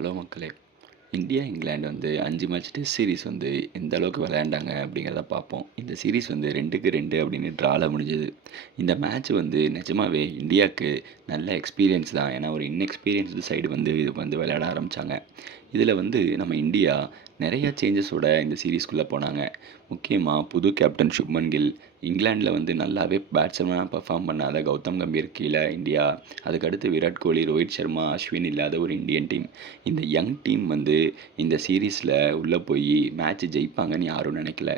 Hello மக்களே! India, England வந்து 5 match test series வந்து எந்த அளவுக்கு விளையாண்டாங்க அப்படிங்கிறத பார்ப்போம். இந்த சீரிஸ் வந்து 2க்கு 2 அப்படின்னு ட்ரால முடிஞ்சது. இந்த மேட்ச் வந்து நிஜமாவே இந்தியாவுக்கு நல்ல எக்ஸ்பீரியன்ஸ் தான். ஏன்னா ஒரு இன்எக்ஸ்பீரியன்ஸ்டு சைடு வந்து இது வந்து விளையாட ஆரம்பித்தாங்க. இதில் வந்து நம்ம இந்தியா நிறையா சேஞ்சஸோட இந்த சீரீஸ்குள்ளே போனாங்க. முக்கியமாக புது கேப்டன் சுப்மன் கில், இங்கிலாந்தில் வந்து நல்லாவே பேட்ஸ்மேனாக பெர்ஃபார்ம் பண்ணாத கௌதம் கம்பீர் கீழே இந்தியா, அதுக்கடுத்து விராட் கோலி, ரோஹித் சர்மா, அஸ்வின் இல்லாத ஒரு இந்தியன் டீம். இந்த யங் டீம் வந்து இந்த சீரீஸில் உள்ளே போய் மேட்ச் ஜெயிப்பாங்கன்னு யாரும் நினைக்கல.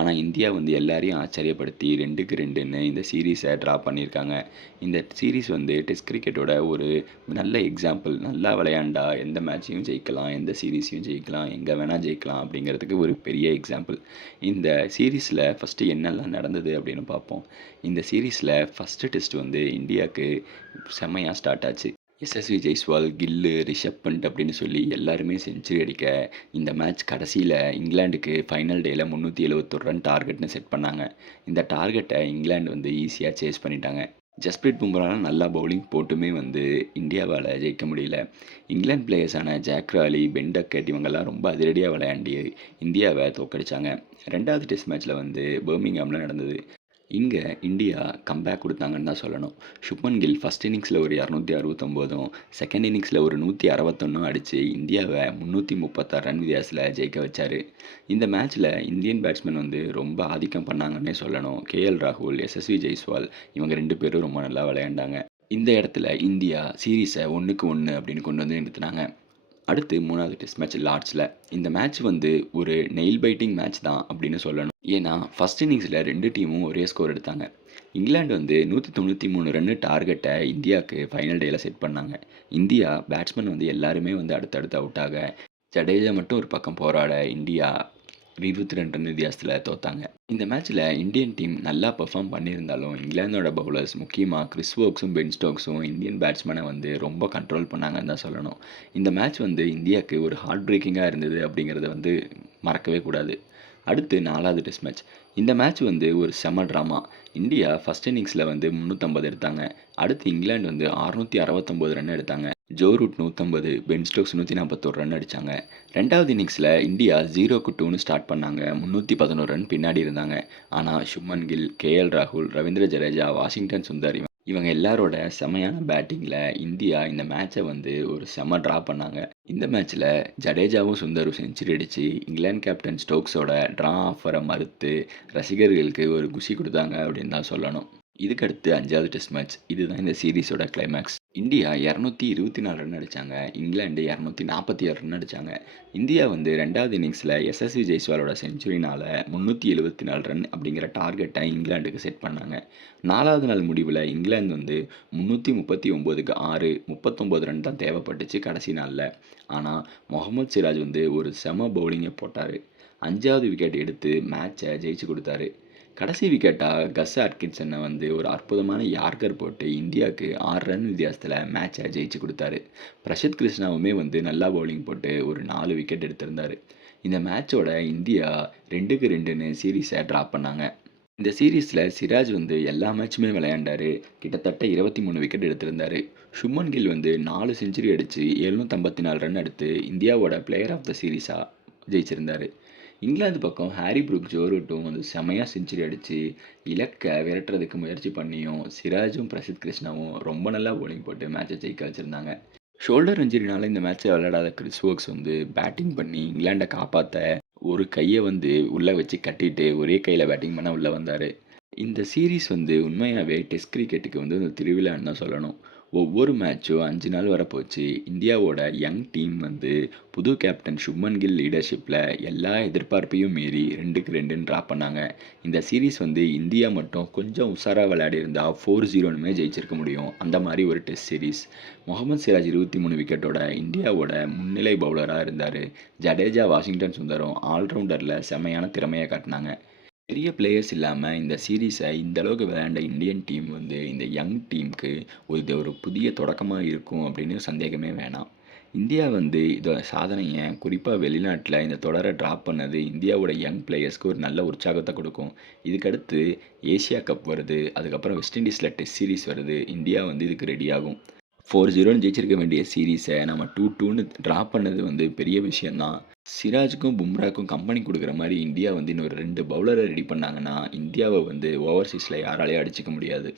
ஆனால் இந்தியா வந்து எல்லாரையும் ஆச்சரியப்படுத்தி 2க்கு 2ன்னு இந்த சீரீஸை ட்ரா பண்ணியிருக்காங்க. இந்த சீரீஸ் வந்து டெஸ்ட் கிரிக்கெட்டோட ஒரு நல்ல எக்ஸாம்பிள். நல்லா விளையாண்டா எந்த மேட்சையும் ஜெயிக்கலாம், எந்த சீரீஸையும் ஜெயிக்கலாம், எங்கே வேணால் ஜெயிக்கலாம் அப்படிங்கிறதுக்கு ஒரு பெரிய எக்ஸாம்பிள். இந்த சீரீஸில் ஃபஸ்ட்டு என்னெல்லாம் நடந்தது அப்படின்னு பார்ப்போம். இந்த சீரீஸில் ஃபஸ்ட்டு டெஸ்ட் வந்து இந்தியாவுக்கு செம்மையாக ஸ்டார்ட் ஆச்சு. எஸ்எஸ்வி ஜெய்ஸ்வால், கில்லு, ரிஷப் பண்ட் அப்படின்னு சொல்லி எல்லாருமே செஞ்சுரி அடிக்க இந்த மேட்ச் கடைசியில் இங்கிலாந்துக்கு ஃபைனல் டேயில் 371 ரன் டார்கெட்னு செட் பண்ணாங்க. இந்த டார்கெட்டை இங்கிலாந்து வந்து ஈஸியாக சேஸ் பண்ணிட்டாங்க. ஜஸ்பிரீத் பும்ராலாம் நல்லா பவுலிங் போட்டுமே வந்து இந்தியாவால் ஜெயிக்க முடியல. இங்கிலாந்து பிளேயர்ஸான ஜாக் ராலி, பென் டக்கெட் இவங்கெல்லாம் ரொம்ப அதிரடியாக விளையாண்டி இந்தியாவை தோற்கடிச்சாங்க. 2வது டெஸ்ட் மேட்ச்சில் வந்து பர்மிங்ஹாமில் நடந்தது. இங்கே இந்தியா கம்பேக் கொடுத்தாங்கன்னு தான் சொல்லணும். சுப்மன் கில் ஃபஸ்ட் இன்னிங்ஸில் ஒரு 269ம், செகண்ட் இன்னிங்ஸில் ஒரு 161ம் அடித்து இந்தியாவை 336 ரன் வித்தியாசத்தில் ஜெயிக்க வச்சார். இந்த மேட்ச்சில் இந்தியன் பேட்ஸ்மேன் வந்து ரொம்ப ஆதிக்கம் பண்ணாங்கன்னே சொல்லணும். கேஎல் ராகுல், எஸ்எஸ்வி ஜெய்ஸ்வால் இவங்க 2 பேரும் ரொம்ப நல்லா விளையாண்டாங்க. இந்த இடத்துல இந்தியா சீரீஸை 1க்கு 1 அப்படின்னு கொண்டு வந்து நிறுத்தினாங்க. அடுத்து 3வது டெஸ்ட் மேட்ச் லார்ட்ஸில். இந்த மேட்ச் வந்து ஒரு நெயில் பைட்டிங் மேட்ச் தான் அப்படின்னு சொல்லணும். ஏன்னா ஃபஸ்ட் இன்னிங்ஸில் 2 டீமும் ஒரே ஸ்கோர் எடுத்தாங்க. இங்கிலாந்து வந்து 193 ரன்னு டார்கெட்டை இந்தியாவுக்கு ஃபைனல் டேயில் செட் பண்ணாங்க. இந்தியா பேட்ஸ்மேன் வந்து எல்லாருமே வந்து அடுத்தடுத்து அவுட் ஆக, ஜடேஜா மட்டும் ஒரு பக்கம் போராட இந்தியா 22 ரன் வித்தியாசத்தில் தோத்தாங்க. இந்த மேட்ச்சில் இந்தியன் டீம் நல்லா பெர்ஃபார்ம் பண்ணியிருந்தாலும் இங்கிலாந்தோட பவுலர்ஸ் முக்கியமாக கிறிஸ் வோக்ஸும் பென் ஸ்டோக்ஸும் இந்தியன் பேட்ஸ்மேனை வந்து ரொம்ப கண்ட்ரோல் பண்ணாங்கன்னு தான் சொல்லணும். இந்த மேட்ச் வந்து இந்தியாவுக்கு ஒரு ஹார்ட் பிரேக்கிங்காக இருந்தது அப்படிங்கிறத வந்து மறக்கவே கூடாது. அடுத்து 4வது டெஸ்ட் மேட்ச். இந்த மேட்ச் வந்து ஒரு செம ட்ராமா. இந்தியா ஃபஸ்ட் இன்னிங்ஸில் வந்து 350 எடுத்தாங்க. அடுத்து இங்கிலாந்து வந்து 669 ரன் எடுத்தாங்க. Joe Root 150, Ben Stokes 141 run அடித்தாங்க. 2வது இன்னிங்ஸில் இந்தியா 0க்கு 2ன்னு ஸ்டார்ட் பண்ணாங்க. 311 ரன் பின்னாடி இருந்தாங்க. ஆனால் சுப்மன் கில், கேஎல் ராகுல், ரவீந்திர ஜடேஜா, வாஷிங்டன் சுந்தர் இவங்க எல்லாரோட செமையான பேட்டிங்கில் இந்தியா இந்த மேட்சை வந்து ஒரு செம ட்ரா பண்ணாங்க. இந்த மேட்ச்சில் ஜடேஜாவும் சுந்தரும் செஞ்சுரி அடித்து இங்கிலாந்து கேப்டன் ஸ்டோக்ஸோட ட்ரா ஆஃபரை மறுத்து ரசிகர்களுக்கு ஒரு குஷி கொடுத்தாங்க அப்படின்னு தான் சொல்லணும். இதுக்கடுத்து 5வது டெஸ்ட் மேட்ச். இதுதான் இந்த சீரீஸோட கிளைமேக்ஸ். இந்தியா 224 ரன் அடித்தாங்க. இங்கிலாந்து 246 ரன் அடித்தாங்க. இந்தியா வந்து 2வது இன்னிங்ஸில் எஸ்எஸ்வி ஜெய்ஸ்வாலோட செஞ்சுரினால் 374 ரன் அப்படிங்கிற டார்கெட்டை இங்கிலாந்துக்கு செட் பண்ணாங்க. 4வது நாள் முடிவில் இங்கிலாந்து வந்து 339க்கு 6, 39 ரன் தான் தேவைப்பட்டுச்சு கடைசி நாளில். ஆனால் முகமது சிராஜ் வந்து ஒரு செம பவுலிங்கை போட்டார். 5வது விக்கெட் எடுத்து மேட்சை ஜெயிச்சு கொடுத்தாரு. கடைசி விக்கெட்டாக கஸ் அட்கின்சனை வந்து ஒரு அற்புதமான யார்கர் போட்டு இந்தியாவுக்கு 6 ரன் வித்தியாசத்தில் மேட்சை ஜெயிச்சு கொடுத்தாரு. பிரசித் கிருஷ்ணாவுமே வந்து நல்லா பவுலிங் போட்டு ஒரு 4 விக்கெட் எடுத்திருந்தார். இந்த மேட்சோட இந்தியா 2க்கு 2ன்னு சீரீஸை ட்ரா பண்ணாங்க. இந்த சீரீஸில் சிராஜ் வந்து எல்லா மேட்சுமே விளையாண்டார். கிட்டத்தட்ட 23 விக்கெட் எடுத்திருந்தார். சுப்மன் கில் வந்து 4 செஞ்சுரி அடித்து 754 ரன் எடுத்து இந்தியாவோட பிளேயர் ஆஃப் த சீரீஸாக ஜெயிச்சிருந்தார். இங்கிலாந்து பக்கம் ஹாரி ப்ரூக், ஜோ ரூட்டும் வந்து செமையாக செஞ்சுரி அடித்து இலக்கை விரட்டுறதுக்கு முயற்சி பண்ணியும் சிராஜும் பிரசித் கிருஷ்ணாவும் ரொம்ப நல்லா பவுலிங் போட்டு மேட்சை ஜெயிக்க வச்சுருந்தாங்க. ஷோல்டர் இன்ஜுரினால இந்த மேட்சை விளையாடாத கிறிஸ் வோக்ஸ் வந்து பேட்டிங் பண்ணி இங்கிலாண்டை காப்பாற்ற ஒரு கையை வந்து உள்ளே வச்சு கட்டிட்டு ஒரே கையில் பேட்டிங் பண்ண உள்ளே வந்தார். இந்த சீரீஸ் வந்து உண்மையாகவே டெஸ்ட் கிரிக்கெட்டுக்கு வந்து ஒரு திருவிழான்னு தான் சொல்லணும். ஒவ்வொரு மேட்சும் 5 நாள் வரப்போச்சு. இந்தியாவோட யங் டீம் வந்து புது கேப்டன் சுப்மன் கில் லீடர்ஷிப்பில் எல்லா எதிர்பார்ப்பையும் மீறி 2க்கு 2ன்னு ட்ரா பண்ணாங்க. இந்த சீரீஸ் வந்து இந்தியா மட்டும் கொஞ்சம் உஷாராக விளையாடி இருந்தால் 4-0னுமே ஜெயிச்சிருக்க முடியும். அந்த மாதிரி ஒரு டெஸ்ட் சீரீஸ். முகமது சிராஜ் 23 விக்கெட்டோட இந்தியாவோட முன்னிலை பவுலராக இருந்தார். ஜடேஜா, வாஷிங்டன் சுந்தரும் ஆல்ரவுண்டரில் செமையான திறமையை காட்டினாங்க. பெரிய பிளேயர்ஸ் இல்லாமல் இந்த சீரீஸை இந்த அளவுக்கு விளையாண்ட இந்தியன் டீம் வந்து இந்த யங் டீமுக்கு இது ஒரு புதிய தொடக்கமாக இருக்கும் அப்படின்னு சந்தேகமே வேணாம். இந்தியா வந்து இதோட சாதனையை குறிப்பாக வெளிநாட்டில் இந்த தொடரை ட்ராப் பண்ணது இந்தியாவோட யங் பிளேயர்ஸ்க்கு ஒரு நல்ல உற்சாகத்தை கொடுக்கும். இதுக்கடுத்து ஏசியா கப் வருது, அதுக்கப்புறம் வெஸ்ட் இண்டீஸில் டெஸ்ட் சீரீஸ் வருது. இந்தியா வந்து இதுக்கு ரெடி ஆகும். 4-0ன்னு ஜெயிச்சிருக்க வேண்டிய சீரீஸை நம்ம 2-2ன்னு ட்ரா பண்ணது வந்து பெரிய விஷயம் தான். சிராஜுக்கும், பும்ராக்கும் கம்பெனி குடுக்குற மாரி இந்தியா வந்து இன்னொரு 2 பவுலர ரெடி பண்ணாங்கன்னா, இந்தியாவ வந்து ஓவர்சீஸ்ல யாராலயும் அடிச்சுக்க முடியாது.